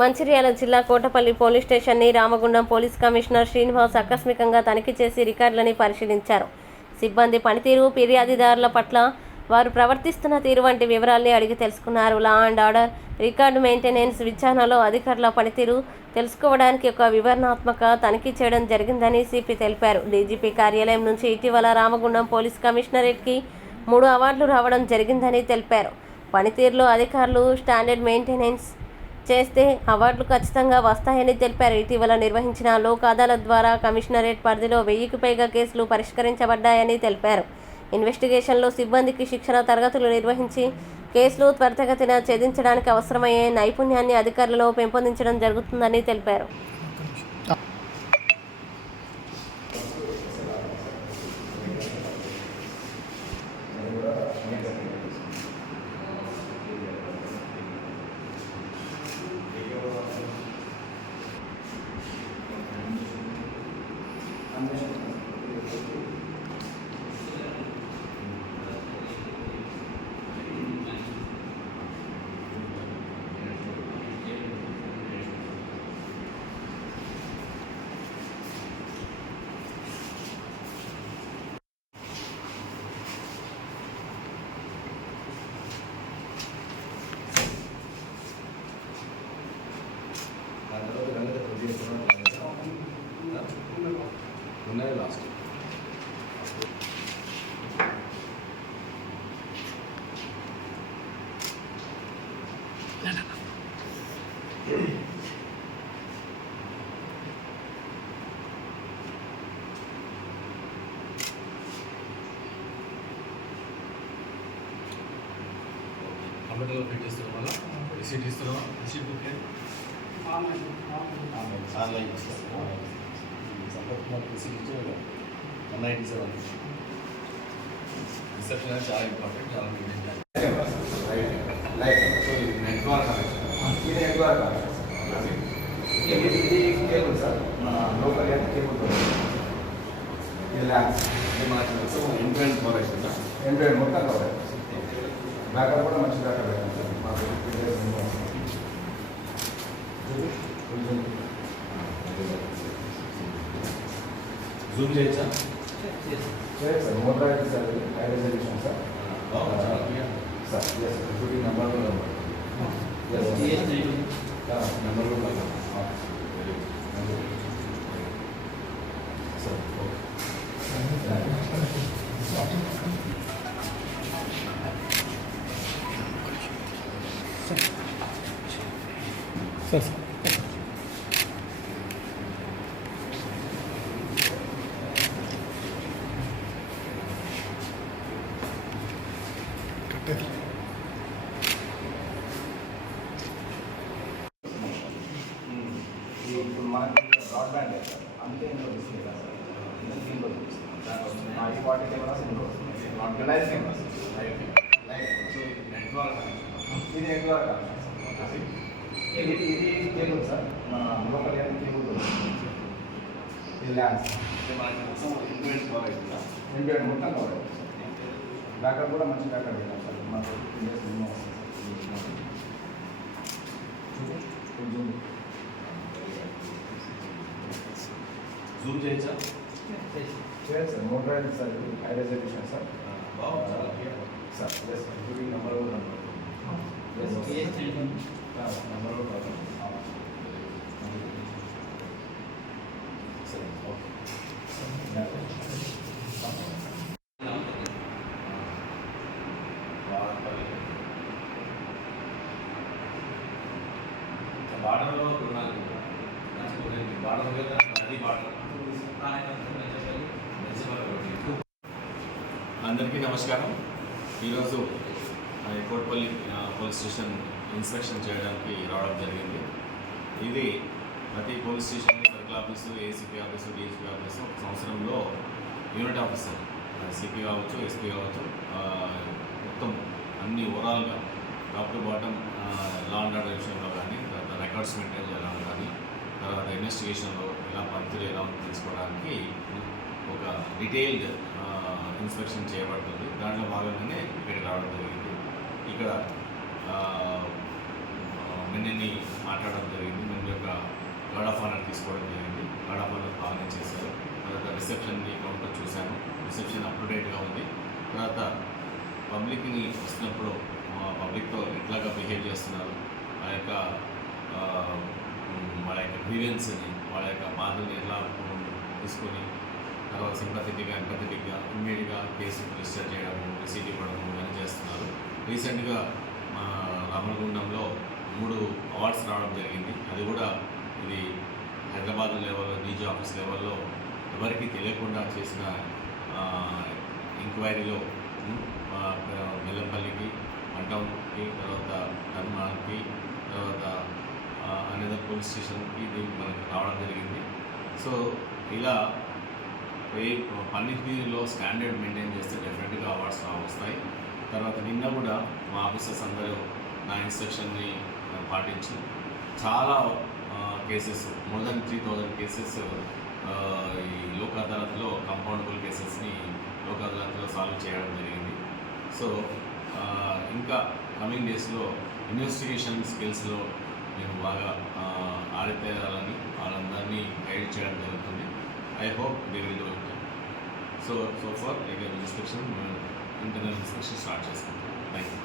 మంచిర్యాల జిల్లా కోటపల్లి పోలీస్ స్టేషన్ని Ramagundam police commissioner Srinivas ఆకస్మికంగా తనిఖీ చేసి రికార్డులని పరిశీలించారు. సిబ్బంది పనితీరు, ఫిర్యాదుదారుల పట్ల వారు ప్రవర్తిస్తున్న తీరు వంటి వివరాల్ని అడిగి తెలుసుకున్నారు. Law and order, record maintenance విచారణలో అధికారుల పనితీరు తెలుసుకోవడానికి ఒక వివరణాత్మక తనిఖీ చేయడం జరిగిందని సిపి తెలిపారు. డీజీపీ కార్యాలయం నుంచి ఇటీవల రామగుండం పోలీస్ కమిషనరేట్కి 3 అవార్డులు రావడం జరిగిందని తెలిపారు. పనితీరులో అధికారులు స్టాండర్డ్ మెయింటెనెన్స్ చేస్తే అవార్డులు ఖచ్చితంగా వస్తాయని తెలిపారు. ఇటీవల నిర్వహించిన లోక్ అదాలత్ ద్వారా కమిషనరేట్ పరిధిలో 1000కి పైగా కేసులు పరిష్కరించబడ్డాయని తెలిపారు. ఇన్వెస్టిగేషన్లో సిబ్బందికి శిక్షణ తరగతులు నిర్వహించి కేసులు త్వరితగతిన ఛేదించడానికి అవసరమయ్యే నైపుణ్యాన్ని అధికారులలో పెంపొందించడం జరుగుతుందని తెలిపారు. లాస్ట్ కంప్యూటర్లో ఫిట్ చేస్తున్న వల్ల రిసీట్ ఇస్తున్నావా? రిసీట్ బుక్ ఆన్లైన్ రిసీట్ ఇచ్చిన 197 రిసెప్షన్ అనేది చాలా ఇంపార్టెంట్, చాలా మెయింటైన్ చేయాలి. సో ఇది నెట్వర్క్ ఇది నెట్వర్క్ ఇది కేబుల్ సార్, మన లోకల్ కేబుల్ ఇది ల్యాంప్ సో ఇంటర్నెట్ కవర్ అవుతుందా? ఎంట్రెడ్ మొత్తం కవర్ బ్యాకప్ కూడా మంచి బ్యాకప్ అవుతుంది సార్. మాకు జూమ్ చేయొచ్చా? చేయొచ్చు సార్. మోటార్ అయితే sir high resolution sir. Sir yes shooting number కూడా నెంబర్ కూడా సార్. సార్ ఇప్పుడు మనకి బ్రాడ్బ్యాండ్ లేదు సార్, అందుకే ఇందులో డిస్ప్లే కాదు సార్. దీంట్లో చూపిస్తున్నాం దాంట్లో 40 కెమెరాస్ ఇందులో వస్తున్నాయి. లైవ్ కెమెరాస్ సో నెట్వర్క్ ఇది నెట్వర్క్ ఇది ఇది కేబుల్ సార్, మన లోకల్ కేబుల్ ఇది ల్యాండ్స్ ఇంటర్నెట్ కవర్ అవుతుందా? ఎంబీఎడ్ మొత్తం కవర్ అవుతుంది సార్. బ్యాకప్ కూడా మంచి బ్యాకప్ పెట్టాం సార్. మాకు 15 years మినిమం వస్తుంది సార్. జూమ్ చేయొచ్చా? చేయొచ్చు సార్. మోటార్ అయితే sir high resolution sir. Sir yes shooting number కూడా నెంబర్ కూడా సరే, ఓకే. బార్డర్లో రుణాలు బార్డర్ నది బార్డర్. అందరికీ నమస్కారం. ఈరోజు కోటపల్లి పోలీస్ స్టేషన్ ఇన్స్పెక్షన్ చేయడానికి రావడం జరిగింది. ఇది ప్రతి police station circle office, ACP office, DSP office ఒక సంవత్సరంలో యూనిట్ ఆఫీసర్ సిపి కావచ్చు, ఎస్పీ కావచ్చు, మొత్తం అన్ని ఓవరాల్గా top to bottom law and order విషయంలో కానీ, తర్వాత రికార్డ్స్ మెయింటైన్ చేయడం కానీ, తర్వాత ఇన్వెస్టిగేషన్లో ఎలా పనితీరు ఎలా ఉందో తెలుసుకోవడానికి ఒక డీటెయిల్డ్ ఇన్స్పెక్షన్ చేయబడుతుంది. దాంట్లో భాగంగానే ఇక్కడికి రావడం జరిగింది. ఇక్కడ నిన్నని మాట్లాడడం జరిగింది. మేము యొక్క గార్డ్ ఆఫ్ ఆనర్ తీసుకోవడం జరిగింది. గార్డ్ ఆఫ్ ఆనర్ బాగానే చేశారు. తర్వాత రిసెప్షన్ని కౌంటర్ చూశాను. రిసెప్షన్ అప్ టు డేట్గా ఉంది. తర్వాత పబ్లిక్ని వస్తున్నప్పుడు పబ్లిక్తో ఎట్లాగా బిహేవ్ చేస్తున్నారు, వాళ్ళ యొక్క గ్రీవెన్స్ని, వాళ్ళ యొక్క బాధల్ని ఎలా తీసుకొని తర్వాత సింపథెటిక్గా ఇమ్మీడియట్గా కేసు రిజిస్టర్ చేయడము, రిసీట్ ఇవ్వడము ఇవన్నీ చేస్తున్నారు. రీసెంట్గా మా రామగుండంలో 3 అవార్డ్స్ రావడం జరిగింది. అది కూడా ఇది హైదరాబాద్ లెవెల్లో, డీజీ ఆఫీస్ లెవెల్లో ఎవరికి తెలియకుండా చేసిన ఎంక్వైరీలో బెల్లంపల్లికి, వన్ టౌన్కి, తర్వాత ధర్మానికి, తర్వాత అనేదర్ పోలీస్ స్టేషన్కి దీనికి మనకు రావడం జరిగింది. సో ఇలా పన్నిటిలో స్టాండర్డ్ మెయింటైన్ చేస్తే డెఫినెట్గా అవార్డ్స్ వస్తాయి. తర్వాత నిన్న కూడా మా ఆఫీసర్స్ అందరూ నా ఇన్స్ట్రక్షన్ని పాటించి చాలా కేసెస్, మోర్ దెన్ 3000 కేసెస్ ఈ లోక్ అదాలత్లో కంపౌండబుల్ కేసెస్ని లోక్ అదాలత్లో సాల్వ్ చేయడం జరిగింది. సో ఇంకా కమింగ్ డేస్లో ఇన్వెస్టిగేషన్ స్కిల్స్లో నేను బాగా ఆరితేరాలని వాళ్ళందరినీ గైడ్ చేయడం జరుగుతుంది. I hope they will do it. So far inspection, internal inspection start చేస్తాం. Thank you.